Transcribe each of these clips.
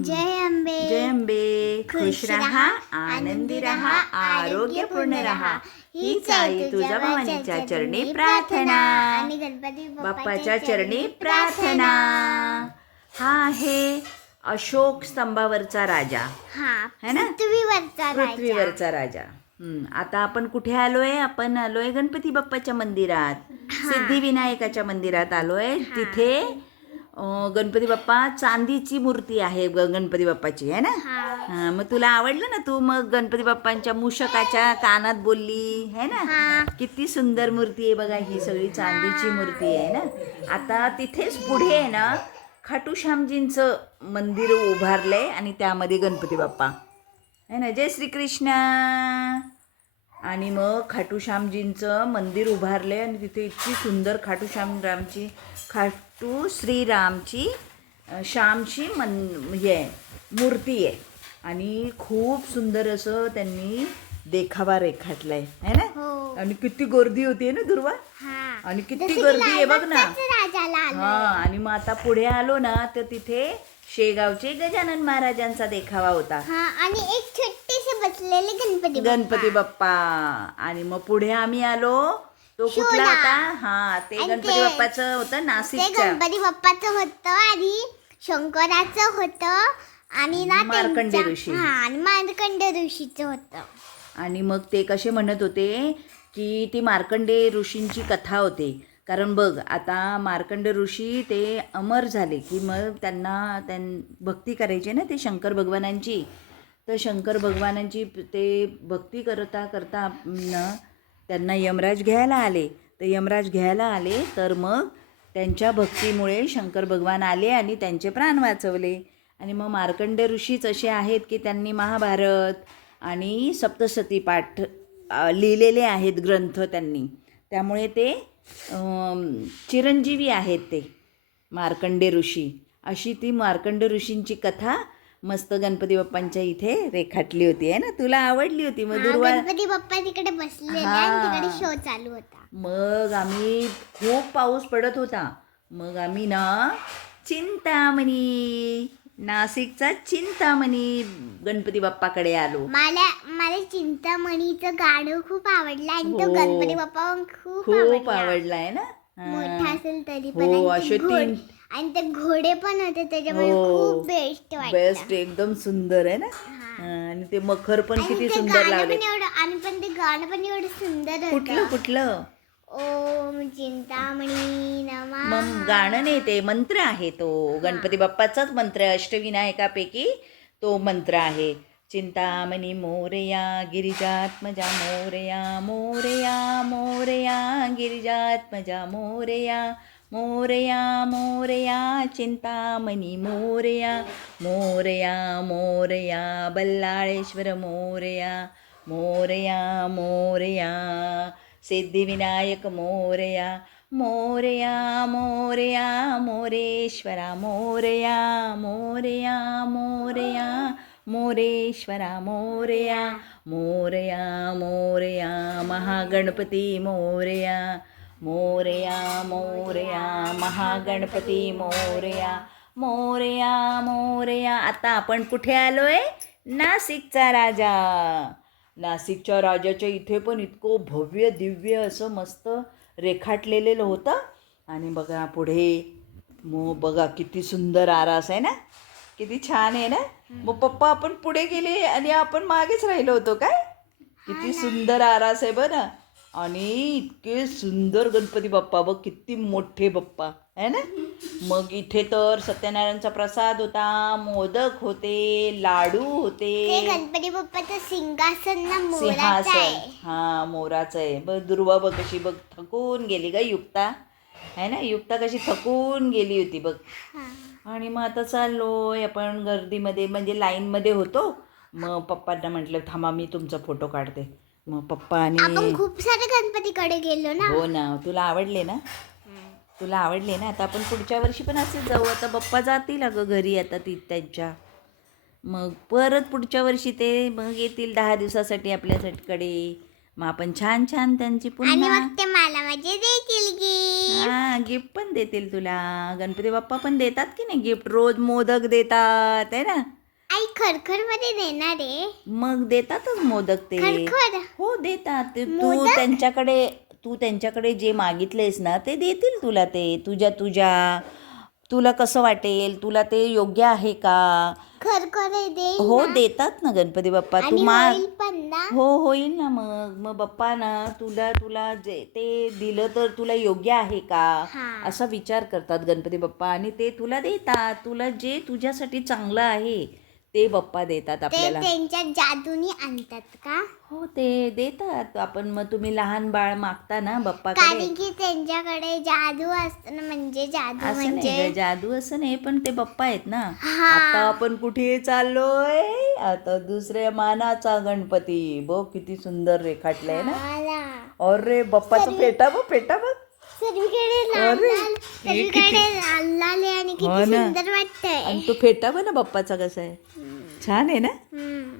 जय अंबे जय अंबे खुश रहा आनंदी रहा आरोग्यपूर्ण रहा हीच आई तुझ्या भवानीच्या चरणी प्रार्थना आणि गणपती बाप्पाच्या चरणी प्रार्थना हा आहे अशोक स्तंभावरचा राजा हा है ना? पृथ्वीवरचा राजा. पृथ्वीवरचा राजा हम्म, आता आपण कुठे आलोय? आपण आलोय गणपती बाप्पाच्या मंदिरात. सिद्धिविनायकाच्या मंदिरात आलोय. तिथे गणपती बाप्पा चांदीची मूर्ती आहे गणपती बाप्पाची आहे ना? हा मग तुला आवडलं ना तू मग गणपती बाप्पांच्या मूषकाच्या कानात बोलली है ना? हा. किती सुंदर मूर्ती आहे बघा ही सगळी चांदीची मूर्ती आहे ना? आता तिथेच पुढे आहे ना खाटूश्यामजींचं मंदिर उभारलंय आणि त्यामध्ये गणपती बाप्पा. है ना? जय श्रीकृष्ण! आणि मग खाटूश्यामजींचं मंदिर उभारलंय आणि तिथे इतकी सुंदर खाटूश्याम रामची खाटू श्रीरामची श्यामची मन हे आहे, मूर्ती आहे. आणि खूप सुंदर असं त्यांनी देखावा रेखाटलाय. है ना? हो. आणि किती गर्दी होती ना दुर्वा? हा. आणि किती गर्दी आहे बघ ना. लालबागच्याच राजाला आलं. हा आणि मग आता पुढे आलो ना तर तिथे शेगावचे गजानन महाराजांचा देखावा होता. हा आणि एक बसलेले गणपती गणपती बाप्पा. आणि मग पुढे आम्ही आलो. तो कुठला शोला. होता हा ते आणि गणपती ते- बाप्पाचं होतं ते नाशिकच्या गणपती बाप्पाचं होतं आणि शंकराचं होतं आणि ना मार्कंडे त्यांच्या- ऋषी. हा आणि मार्कंड ऋषीचं होतं. आणि मग ते कसे म्हणत होते की ती मार्कंडे ऋषींची कथा होती. कारण बघ आता मार्कंड ऋषी ते अमर झाले की मग त्यांना त्यां भक्ती करायची ना ते शंकर भगवानांची? तर शंकर भगवानांची ते भक्ती करता करता न त्यांना यमराज घ्यायला आले. तर यमराज घ्यायला आले तर मग त्यांच्या भक्तीमुळे शंकर भगवान आले आणि त्यांचे प्राण वाचवले. आणि मग मार्कंड ऋषीच असे आहेत की त्यांनी महाभारत आणि सप्तसती पाठ लिहिलेले आहेत ग्रंथ त्यांनी. त्यामुळे ते चिरंजीवी आहेत ते मार्कंडे ऋषी. अशी ती मार्कंड ऋषींची कथा मस्त गणपती बाप्पांच्या इथे रेखाटली होती आहे ना तुला आवडली होती हा, मधुरवा गणपती बाप्पा तिकडे हा. तिकडे शो चालू होता मग आम्ही खूप पाऊस पडत होता मग आम्ही ना चिंतामणी नाशिकचा चिंतामणी गणपती बाप्पाकडे आलो मला मला चिंतामणीचं गाणं खूप आवडलं आणि तो हो. गणपती बाप्पा पण खूप खूप आवडला आवडलाय ना मोठा. असेल तरी पण हो, आणि ते असे घोड- तीन- आणि ते घोडे पण होते त्याच्यामुळे हो. खूप बेस्ट वाटलं. बेस्ट एकदम सुंदर आहे ना? हा. आणि ते मखर पण किती ते सुंदर गाणं लावले पण एवढं आणि पण ते गाणं पण एवढं सुंदर कुठलं होतं. कुठलं ओम चिंतामणी नमा. मग गाणं नाही ते मंत्र आहे तो. गणपती बाप्पाचाच मंत्र आहे अष्टविनायकापैकी तो मंत्र आहे. चिंतामणी मोरया गिरिजात्मजा मोरया मोरया मोरया गिरिजात्मजा मोरया. मोरया मोरया चिंतामणी मोरया मोरया मोरया बल्लाळेश्वर मोरया मोरया मोरया सिद्धिविनायक मोरया मोरया मोरया मोरेश्वरा मोरया मोरया मोरया मोरेश्वरा मोरया मोरया मोरया महागणपती मोरया मोरया मोरया महागणपती मोरया मोरया मोरया. आता आपण कुठे आलोय? नाशिकचा राजा. नाशिकच्या राजाच्या इथे पण इतकं भव्य दिव्य असं मस्त रेखाटलेलं होतं. आणि बघा पुढे मग बघा किती सुंदर आरास आहे ना? किती छान आहे ना? मग पप्पा आपण पुढे गेले आणि आपण मागेच राहिलो होतो काय? किती सुंदर आरास आहे ना आणि इतके सुंदर गणपती बाप्पा बघ किती मोठे बाप्पा आहे ना? मग इथे तर सत्यनारायणचा प्रसाद होता मोदक होते लाडू ते होते गणपती बाप्पाचं सिंहासन ना मोराचं सिंहासन. आहे. हा मोराचं आहे. बघ दुर्वा बघ कशी बघ थकून गेली का युक्ता. आहे ना? युक्ता कशी थकून गेली होती बघ. हा. आणि मग आता चाललोय आपण गर्दीमध्ये म्हणजे लाईनमध्ये होतो. मग पप्पांना म्हटलं थांबा मी तुमचा फोटो काढते. मग पप्पा आपण आणि खूप सारे गणपतीकडे गेलो ना. हो ना तुला आवडले ना? तुला आवडले ना? आता आपण पुढच्या वर्षी पण असेच जाऊ. आता पप्पा जातील अगं घरी आता ती त्यांच्या. मग परत पुढच्या वर्षी ते मग येतील दहा दिवसासाठी आपल्याकडे मग आपण छान छान त्यांची आणि पुन्हा मग ते मला माझे देतील की हा गिफ्ट पण देतील तुला. गणपती बाप्पा पण देतात की नाही गिफ्ट रोज मोदक देतात आहे ना? आई खरखरमध्ये देणार आहे. मग देतातच मोदक ते. खरखर? हो देतात. ते तू मोदक? त्यांच्याकडे तू त्यांच्याकडे जे मागितलेस ना ते देतील तुला ते. तुझ्या तुझ्या तुला कसं वाटेल? तुला ते योग्य आहे का? खरखर दे हो देतात ना गणपती बाप्पा. तू आणि माग होईल पण ना. हो होईल ना मग. मग बाप्पा ना तुला तुला जे ते दिलं तर तुला योग्य आहे का? हा. असा विचार करतात गणपती बाप्पा. आणि ते तुला देतात. तुला जे तुझ्यासाठी चांगलं आहे ते बाप्पा देतात ते आपल्याला. त्यांच्या जादूनी आणतात का? हो ते देतात आपण. मग तुम्ही लहान बाळ मागता ना बाप्पाकडे? कारण की त्यांच्याकडे जादू असतं ना म्हणजे जादू असं म्हणजे नाही ग, जादू असं नाही पण ते बाप्पा आहेत ना. हा. आता आपण कुठे चाललोय आता दुसऱ्या मानाचा गणपती. बघ किती सुंदर रेखाटलंय ना. मला अरे बाप्पाचं पेटा बघ पेटा बघ अरे, लाल हे आणि किती ना. सुंदर वाटतंय. आणि तो फेटा बघ ना बाप्पाचा कसा आहे. छान आहे ना.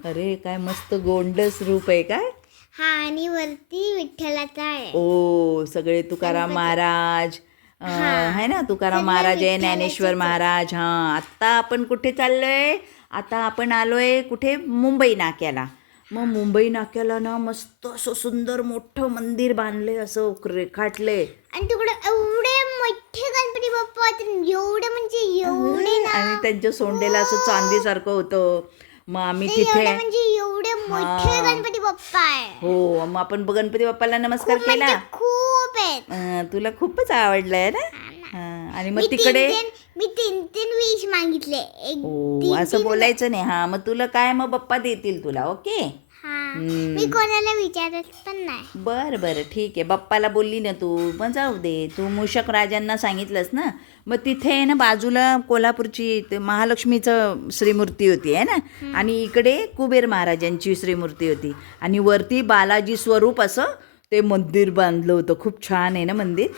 अरे काय मस्त गोंडस रूप आहे काय? हा आणि वरती विठ्ठलाचा आहे. ओ सगळे तुकाराम महाराज आहे ना तुकाराम महाराज आहे ज्ञानेश्वर. महाराज हा. आता आपण कुठे चाललोय? आता आपण आलोय कुठे? मुंबई नाक्याला. मग मुंबई नाक्याला ना मस्त असं सुंदर मोठं मंदिर बांधले असं रेखाटले आणि तिकडे एवढे मोठे गणपती बाप्पा होते एवढे म्हणजे एवढे आणि त्यांच्या सोंडेला असं चांदीसारखं होतं. मग आम्ही तिथे एवढे म्हणजे एवढे मोठे हा. गणपती बाप्पा आहे. हो मग आपण गणपती बाप्पाला नमस्कार खूप केला. म्हणजे खूप आहेत. अं, तुला खूपच आवडलंय ना? हां, आणि मग मी तीन तिकडे तीन मी तीन तीन विश मागितले. एक हो तीन असं तीन बोलायचं नाही. हा मग तुला काय मग पप्पा देतील तुला ओके? हा. मी कोणाला विचारत पण नाही. बर बरं ठीक आहे. बाप्पाला बोलली ना तू. मग जाऊ दे. तू मूषक राजांना सांगितलंस ना? मग तिथे आहे ना बाजूला कोल्हापूरची ते महालक्ष्मीचं श्रीमूर्ती होती आहे ना? आणि इकडे कुबेर महाराजांची श्रीमूर्ती होती. आणि वरती बालाजी स्वरूप असं ते मंदिर बांधलं होतं. खूप छान आहे ना मंदिर?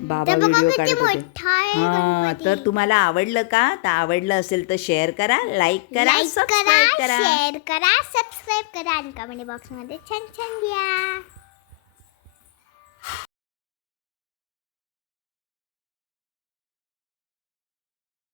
बाबा व्हिडिओ काढत होते. हा. तर तुम्हाला आवडलं का? तर आवडलं असेल तर शेअर करा लाईक करा लाईक करा सबस्क्राईब करा. शेअर करा सबस्क्राईब करा. आणि कमेंट बॉक्समध्ये छान छान लिहा.